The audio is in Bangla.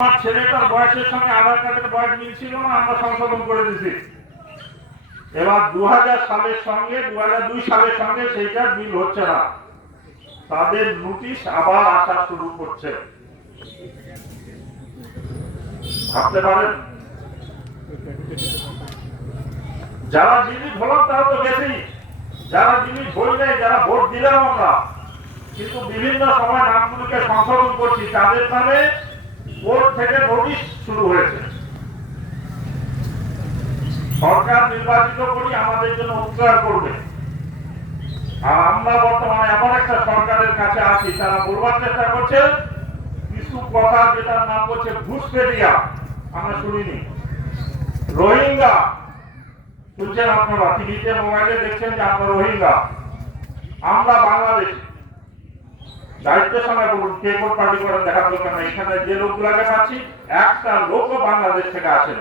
আমার ছেলেটার বয়সের সঙ্গে আধার কার্ডের বয়স মিলছিল না, আমরা সংশোধন করে দিয়েছি। এবার 2000 সালের সঙ্গে 2002 সালের সঙ্গে সেইটার মিল হচ্ছে না, তাদের নোটিশ আবার আসা শুরু করছে। ভাবতে পারেন, যারা জিনিস হলাম তারা তো বেশি, যারা জিনিস হই নাই, যারা ভোট দিলাম আমরা, কিন্তু বিভিন্ন সময় নামগুলিকে সংশোধন করছি, তাদের নামে কোর্ট থেকে নোটিশ শুরু হয়েছে। সরকার নির্বাচিত করি আমাদের জন্য উপকার করবে, আর আমরা বর্তমানে এমন একটা সরকারের কাছে আছি, তারা বলবার চেষ্টা করছে কিছু কথা, যেটার নাম হচ্ছে ঘুষপেটিয়া, আমরা শুনিনি। রোহিঙ্গা শুনছেন আপনারা, টিভিতে মোবাইলে দেখছেন যে আমরা রোহিঙ্গা, আমরা বাংলাদেশ। দায়িত্বের সময় বলুন কে কোন পার্টি করেন দেখার দরকার নেই, এখানে যে লোকগুলাকে পাচ্ছি একটা লোকও বাংলাদেশ থেকে আসেন।